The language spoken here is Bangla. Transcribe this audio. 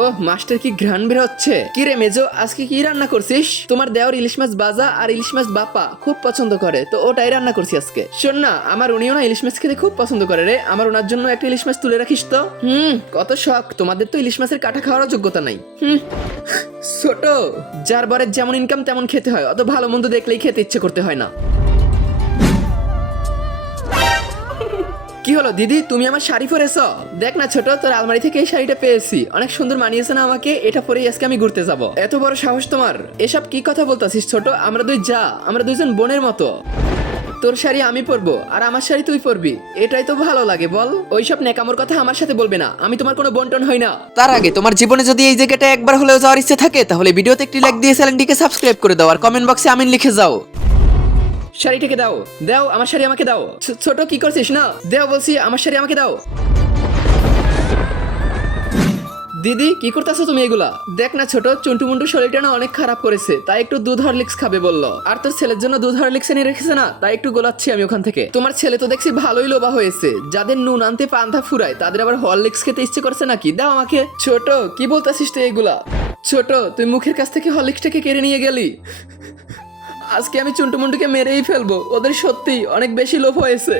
ওহ, মাছটার কি ঘ্রাণ বের হচ্ছে। কি রে মেজো, আজকে কি রান্না করছিস? তোমার দেওয়ার ইলিশ মাছ ভাজা আর ইলিশ মাছ বাপা খুব পছন্দ করে, তো ওটাই রান্না করছি আজকে। শোন না, আমার উনিও না ইলিশ মাছ খেতে খুব পছন্দ করে রে, আমার ওনার জন্য একটা ইলিশ মাছ তুলে রাখিস তো। কত শখ, তোমাদের তো ইলিশ মাছের কাটা খাওয়ারও যোগ্যতা নাই। ছোট, যার বরের যেমন ইনকাম তেমন খেতে হয়, অত ভালো মন্দ দেখলেই খেতে ইচ্ছে করতে হয় না। কি হলো দিদি, তুমি আমার শাড়ি পরেছ? দেখ না ছোট, তোর আলমারি থেকে এই শাড়িটা পেয়েছি, অনেক সুন্দর মানিয়েছে না আমাকে, এটা পরেই আজকে আমি ঘুরতে যাব। এত বড় সাহস তোমার, এসব কি কথা বলতাছিস ছোট? আমরা আমরা দুইজন বোনের মতো। তোর শাড়ি আমি পরবো আর আমার শাড়ি তুই পরবি, এটাই তো ভালো লাগে বল। ওইসব নেকামোর কথা আমার সাথে বলবে না, আমি তোমার কোনো বন্টন হই না। তার আগে তোমার জীবনে যদি এই জায়গাটা একবার হলেও যাওয়ার ইচ্ছে থাকে, তাহলে ভিডিওতে একটি লাইক দিয়ে চ্যানেলটিকে সাবস্ক্রাইব করে দাও আর কমেন্ট বক্সে আমিন লিখে যাও। শাড়িটাকে দাও, দাও আমার শাড়ি আমাকে দাও। ছোট কি করছিস? না দাও বলছি, আমার শাড়ি আমাকে দাও। দিদি কি করতেছো তুমি এগুলা? দেখ না ছোট, চন্টু মুন্টু শরীরটা না অনেক খারাপ করেছে, তাই একটু দুধ হরলিক্স খাবে বললো। আর তোর ছেলের জন্য দুধ হরলিক্স এনে রেখেছে না, তাই একটু গোলাচ্ছি আমি ওখান থেকে। তোমার ছেলে তো দেখছি ভালোই লোভা হয়েছে, যাদের নুন আনতে পান্তা ফুরায় তাদের আবার হরলিক্স খেতে ইচ্ছে করছে নাকি? দাও আমাকে। ছোট কি বলতাছিস তুই এগুলা? ছোট, তুই মুখের কাছ থেকে হরলিক্সটাকে কেড়ে নিয়ে গেলি। আজকে আমি চুন্টু মুন্টুকে মেরেই ফেলবো, ওদের সত্যি অনেক বেশি লোভ হয়েছে।